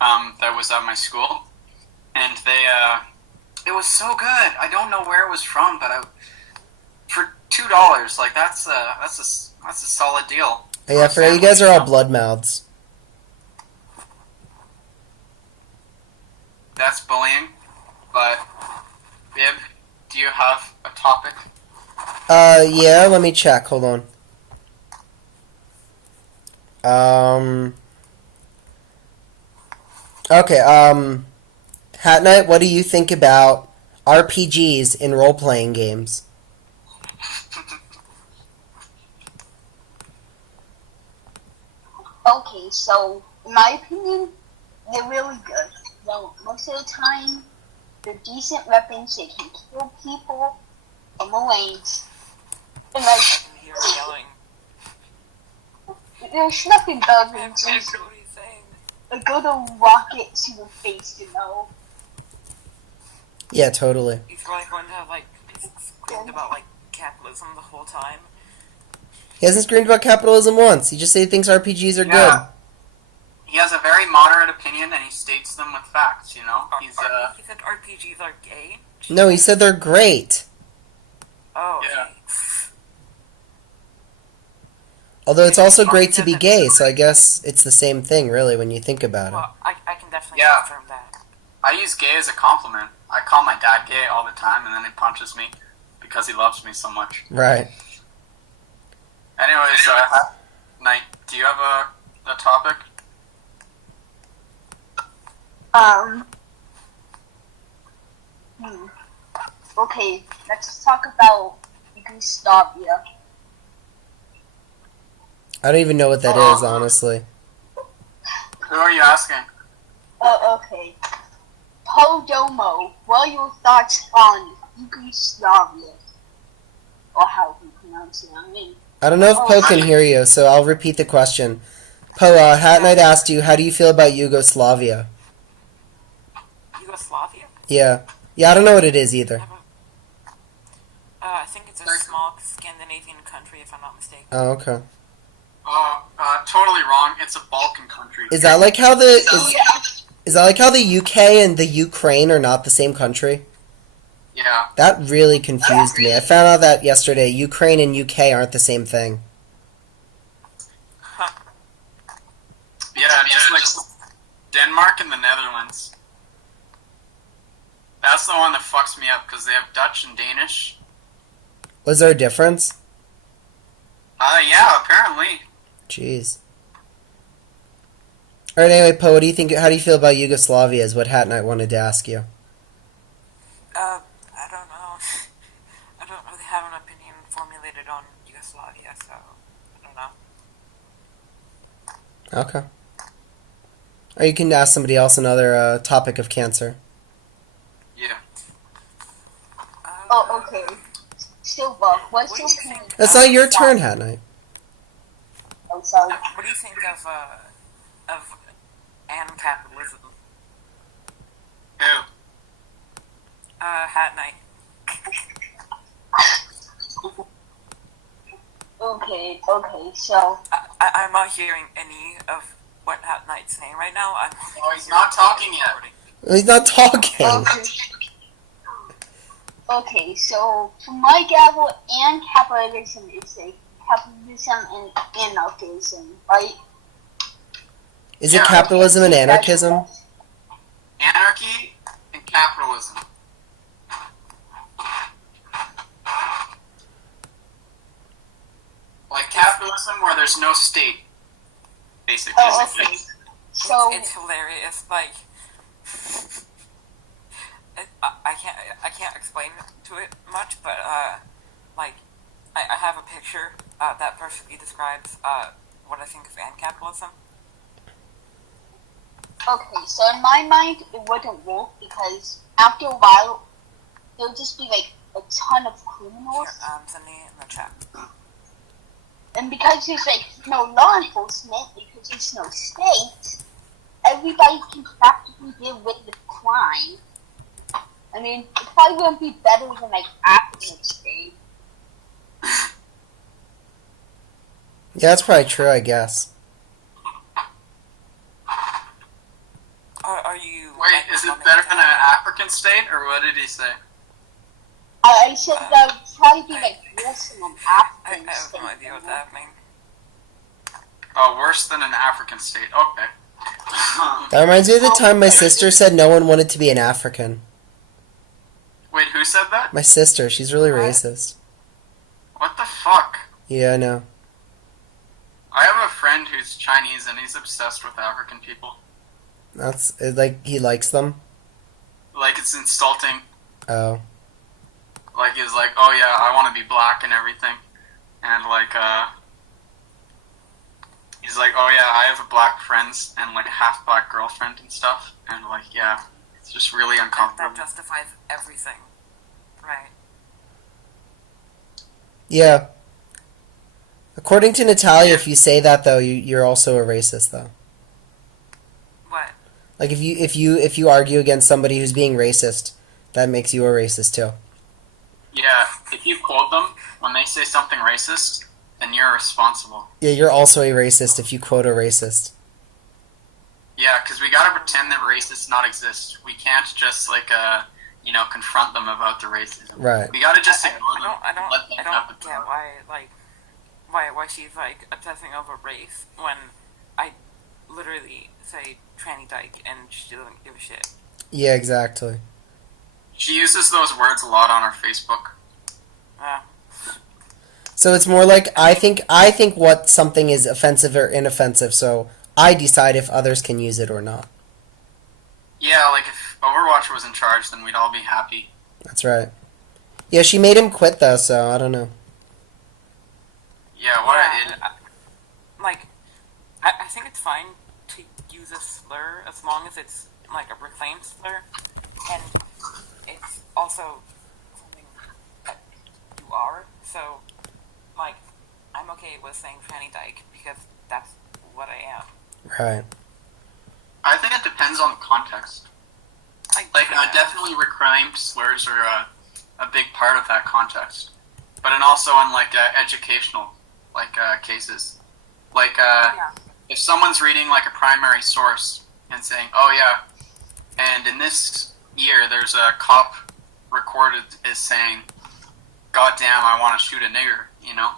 that was at my school, and they it was so good. I don't know where it was from, but for $2, like that's a solid deal. Yeah, for you guys are all blood mouths. that's bullying. But, Ib, do you have a topic? Yeah, let me check. Hold on. Okay, HatKnight, what do you think about RPGs in role-playing games? Okay, so in my opinion, they're really good. Well, most of the time, they're decent weapons. They can kill people from the lanes. And I can hear yelling. there's nothing better I than have no just clue what he's saying. a good old rocket to the face, you know. Yeah, totally. He's probably going to have, like, screamed about, like, capitalism the whole time. He hasn't screamed about capitalism once. He just said he thinks RPGs are good. He has a very moderate opinion, and he states them with facts, you know? He said RPGs are gay? No, he said they're great. Oh, Yeah. okay. Although it's also great to be gay, so I guess it's the same thing, really, when you think about it. Well, I can definitely Yeah. confirm that. I use gay as a compliment. I call my dad gay all the time, and then he punches me because he loves me so much. Right. Anyways, Knight, do you have a topic? Okay, let's talk about Yugoslavia. I don't even know what that is, honestly. Who are you asking? Okay. Poe Domo, what are your thoughts on Yugoslavia? Or how you pronounce it, I mean. I don't know if Poe can hear you, so I'll repeat the question. Poe, HatKnight asked you, how do you feel about Yugoslavia? Yugoslavia? Yeah. Yeah, I don't know what it is either. I think it's a small Scandinavian country, if I'm not mistaken. Oh, okay. Totally wrong. It's a Balkan country. Is that like how is that like how the UK and the Ukraine are not the same country? Yeah. That really confused me. I found out that yesterday. Ukraine and UK aren't the same thing. Yeah, just like Denmark and the Netherlands. That's the one that fucks me up because they have Dutch and Danish. Was there a difference? Yeah, apparently. Jeez. Alright, anyway, Poe, what do you think? How do you feel about Yugoslavia? Is what HatKnight wanted to ask you. I don't know. I don't really have an opinion formulated on Yugoslavia, so I don't know. Okay. Or you can ask somebody else another topic of cancer. Yeah. Oh, okay. Silva, what's your opinion? That's not your turn, HatKnight. Oh, sorry. What do you think of capitalism? Who? HatKnight. Okay, so... I'm not hearing any of what HatKnight's saying right now. Oh, he's not talking yet. He's not talking. Okay, so for my gavel and capitalism is a capitalism and anarchism, right? Is it capitalism and anarchism? Anarchy and capitalism. Like capitalism where there's no state, basically. Oh, okay. So It's hilarious. Like, I can't explain to it much, but like, I have a picture that perfectly describes what I think of capitalism. okay, so in my mind, it wouldn't work because after a while, there'll just be like a ton of criminals, Here, sending it in the chat. and because there's like no law enforcement, because there's no state, everybody can practically deal with the crime. I mean, it probably wouldn't be better than like African state. Yeah, that's probably true, I guess. Are you? Wait, is it better than an African state, or what did he say? I said that would probably be like worse than an I African have state. no idea what that means. Oh, worse than an African state. Okay. That reminds me of the time my sister said no one wanted to be an African. Wait, who said that? My sister, she's really What? racist. What the fuck? Yeah, I know. I have a friend who's Chinese and he's obsessed with African people. That's like he likes them. Like, it's insulting. Oh, Like, he's like, oh yeah, I want to be black and everything. And like, he's like, oh yeah, I have a black friends and like a half black girlfriend and stuff. And like, yeah, it's just really uncomfortable. That justifies everything. Right. yeah. According to Natalia, if you say that though, you're also a racist though. What? Like if you argue against somebody who's being racist, that makes you a racist too. Yeah, if you quote them when they say something racist, then you're responsible. Yeah, you're also a racist if you quote a racist. Yeah, because we gotta pretend that racists not exist. We can't just like confront them about the racism. Right. We gotta just ignore them. I Let them don't have the get power. why she's like obsessing over race when I literally say tranny dyke and she doesn't give a shit. Yeah, exactly. She uses those words a lot on her Facebook. So it's more like I think what something is offensive or inoffensive, so I decide if others can use it or not. Yeah, like if Overwatch was in charge, then we'd all be happy. That's right. Yeah, she made him quit though, so I don't know. Yeah, what Yeah, I like, I think it's fine to use a slur as long as it's like a reclaimed slur, and it's also something that you are. So, like, I'm okay with saying tranny dyke because that's what I am. Right. I think it depends on the context. Like, yeah. definitely reclaimed slurs are a big part of that context. But then also in, like, educational, like, cases. Like, Yeah. if someone's reading, like, a primary source and saying, oh, yeah, and in this year there's a cop recorded as saying, God damn, I want to shoot a nigger, you know?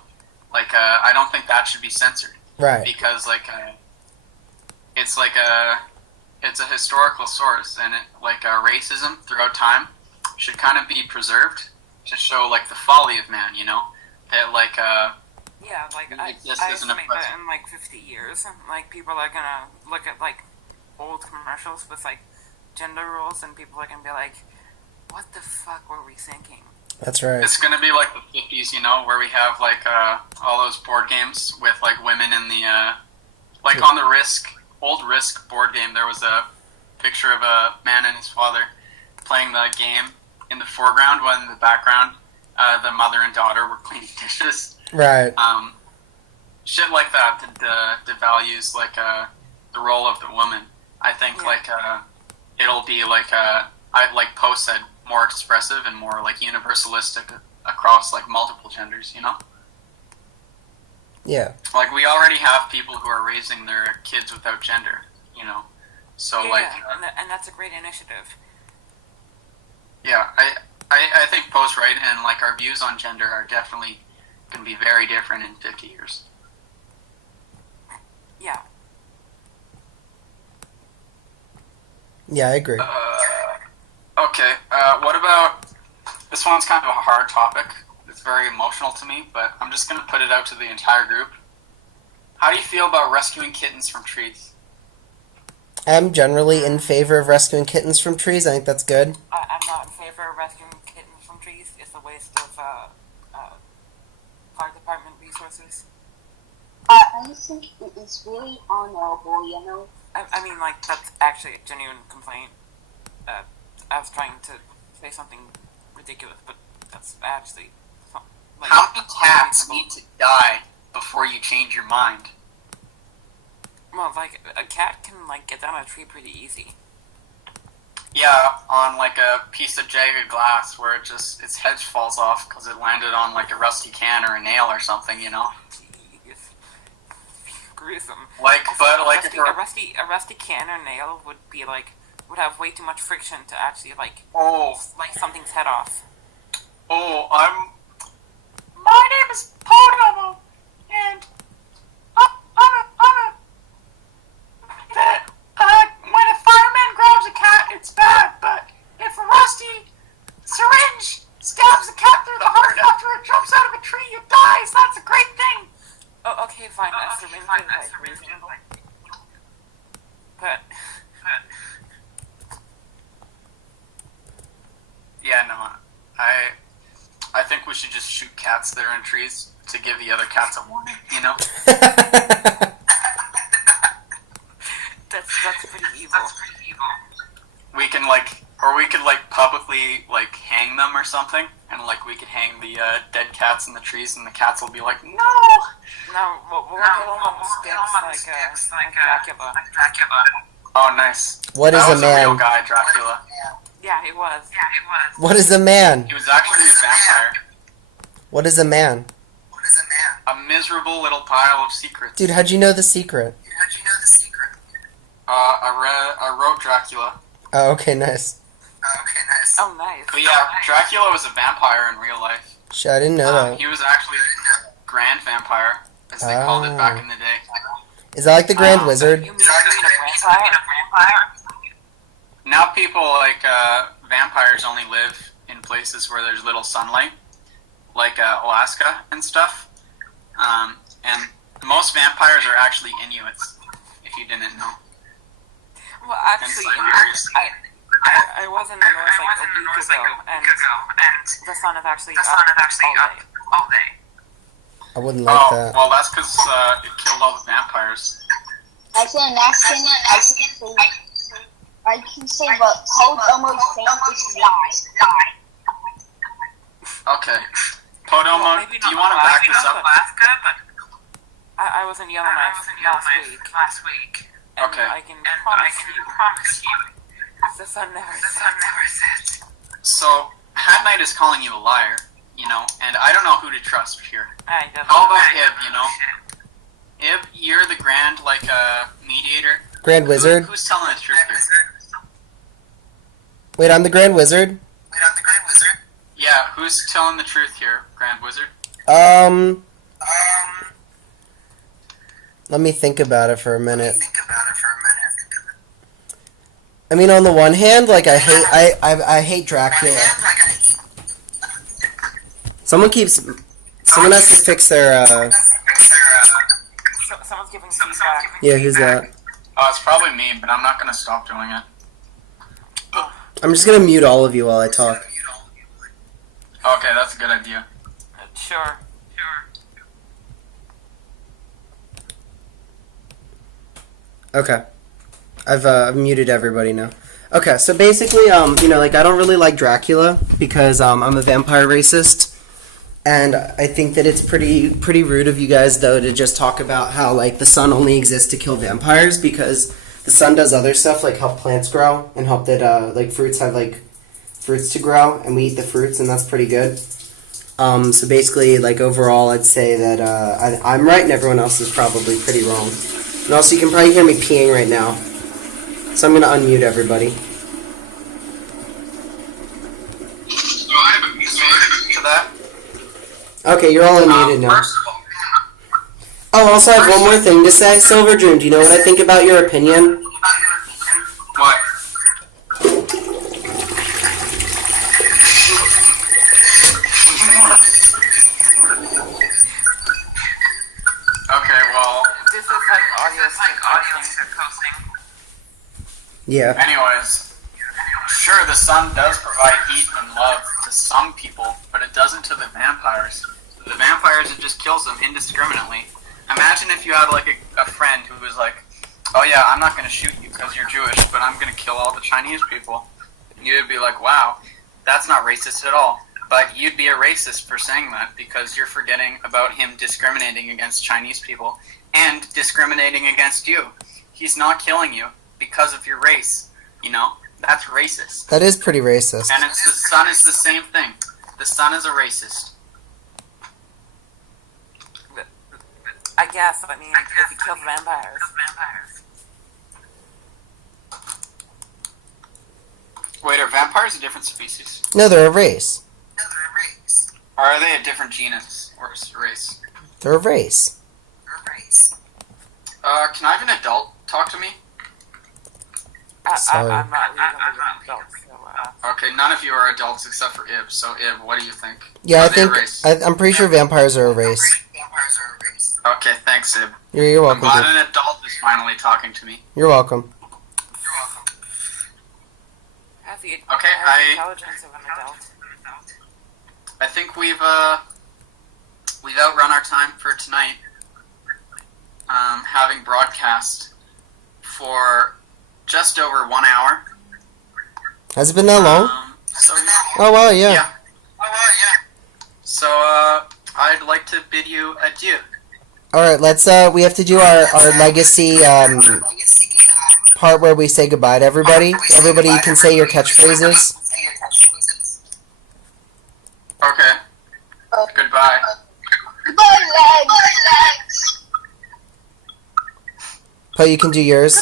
Like, I don't think that should be censored. Right. Because, like, it's like it's a historical source, and racism throughout time should kind of be preserved to show like the folly of man, you know, that like Yeah, like I exist as an estimate that oppressor. in like 50 years, like people are gonna look at like old commercials with like gender roles, and people are gonna be like, "What the fuck were we thinking?" That's right. It's gonna be like the 50s, you know, where we have like all those board games with like women in the like on the old Risk board game. There was a picture of a man and his father playing the game in the foreground, while in the background, the mother and daughter were cleaning dishes. Right. Shit like that devalues like the role of the woman. I think like it'll be like like Poe said, more expressive and more like universalistic across like multiple genders. You know, Yeah. like we already have people who are raising their kids without gender. You know, so Yeah, like and that's a great initiative. yeah, I think Poe's right, and like our views on gender are definitely going to be very different in 50 years. Yeah. Yeah, I agree. Okay, what about, this one's kind of a hard topic. It's very emotional to me, but I'm just going to put it out to the entire group. How do you feel about rescuing kittens from trees? I'm generally in favor of rescuing kittens from trees. I think that's good. I'm not in favor of rescuing kittens from trees. It's a waste of fire department resources. I think it is really honorable, you know. I mean, like, that's actually a genuine complaint. I was trying to say something ridiculous, but that's actually... Like, How many cats reasonable. need to die before you change your mind? Well, like, a cat can, like, get down a tree pretty easy. Yeah, on like a piece of jagged glass where its head falls off because it landed on like a rusty can or a nail or something, you know? Jeez. Gruesome. Like, but like if a you're, rusty can or nail would have way too much friction to actually, like, oh, slice something's head off. My name is Poe Domo, and I'm a seems like reasonable. But Yeah, no, I think we should just shoot cats that are in trees to give the other cats a warning, you know? that's pretty evil. We can, like, or we could, like, publicly, like, hang them or something, and, like, we could hang the dead cats in the trees, and the cats will be like, no! No, we'll get them on the sticks like Dracula. Oh, nice. What is that a was a real man? guy, Dracula. Yeah, it was. What is a man? He was actually a vampire. What is a man? A miserable little pile of secrets. Dude, how'd you know the secret? I wrote Dracula. Oh, okay, nice. Oh, nice. But yeah, Dracula was a vampire in real life. Shit, I didn't know that. He was actually Grand Vampire, as they called it back in the day. Is that like the Grand Wizard? You mean a vampire? Now people like vampires only live in places where there's little sunlight, like Alaska and stuff. And most vampires are actually Inuits, if you didn't know. Well, actually, I was in the north like a week ago, and the sun is actually up all day. I wouldn't like Oh, that. well, that's because it killed all the vampires. I can say what Poe Domo is lie. Okay. Poe Domo, do you want to back this up? I was in Yellowknife last week. And Okay. I can promise you, the sun never sets. So, HatKnight is calling you a liar, you know, and I don't know who to trust here. I don't How know. about Ib, you know? Ib, you're the grand, like, mediator. Grand Wizard? Who's telling the truth here? Wait, I'm the Grand Wizard? Yeah, who's telling the truth here, Grand Wizard? Let me think about it for a minute. I mean, on the one hand, like, I hate Dracula. Someone has to fix their, Someone's giving feedback. yeah, who's that? It's probably me, but I'm not gonna stop doing it. I'm just gonna mute all of you while I talk. Okay, that's a good idea. Sure. Okay. I've muted everybody now. Okay, so basically, you know, like, I don't really like Dracula because I'm a vampire racist, and I think that it's pretty rude of you guys, though, to just talk about how, like, the sun only exists to kill vampires, because the sun does other stuff, like help plants grow and help that like fruits have like fruits to grow, and we eat the fruits, and that's pretty good. So basically, like, overall, I'd say that I'm right and everyone else is probably pretty wrong. And also, you can probably hear me peeing right now. So I'm going to unmute everybody. So I have a to that. Okay, you're all unmuted now. First of all, Oh, also, I have one more thing to say. Silverdream, do you know what I think about your opinion? what? Okay, well, This is like audio skip posting. Yeah. anyways, sure, the sun does provide heat and love to some people, but it doesn't to the vampires. The vampires, it just kills them indiscriminately. Imagine if you had, like, a friend who was like, oh yeah, I'm not going to shoot you because you're Jewish, but I'm going to kill all the Chinese people. You'd be like, wow, that's not racist at all. But you'd be a racist for saying that because you're forgetting about him discriminating against Chinese people and discriminating against you. He's not killing you because of your race, you know? That's racist. That is pretty racist. And the sun is the same thing. The sun is a racist. I guess, I mean, if you kill vampires. Wait, are vampires a different species? No, they're a race. Or are they a different genus or race? They're a race. Can I have an adult talk to me? Sorry. I'm not legally an adult, so, Okay, none of you are adults except for Ib. So, Ib, what do you think? Yeah, Are they a race? I'm pretty sure vampires are a race. Okay, thanks, Ib. You're I'm welcome, glad dude. an adult is finally talking to me. You're welcome. Have the, Okay, have the intelligence of an adult. I think we've outrun our time for tonight. Having broadcast for just over 1 hour. Has it been that long? Oh, wow, yeah. So, I'd like to bid you adieu. Alright, let's, we have to do our legacy, part where we say goodbye to everybody. Everybody can say your catchphrases. Okay. Goodbye. Goodbye, lads. Poe, you can do yours.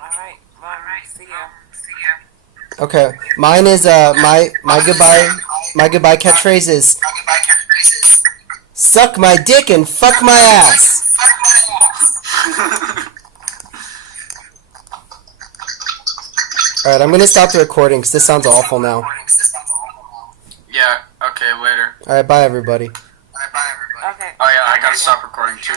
Alright, well, see ya. Okay. Mine is, my goodbye catchphrase is, suck my dick and fuck my ass. Alright, I'm gonna stop the recording because this sounds awful now. Yeah, okay, later. Alright, bye everybody. Okay. Oh yeah, I gotta stop recording too.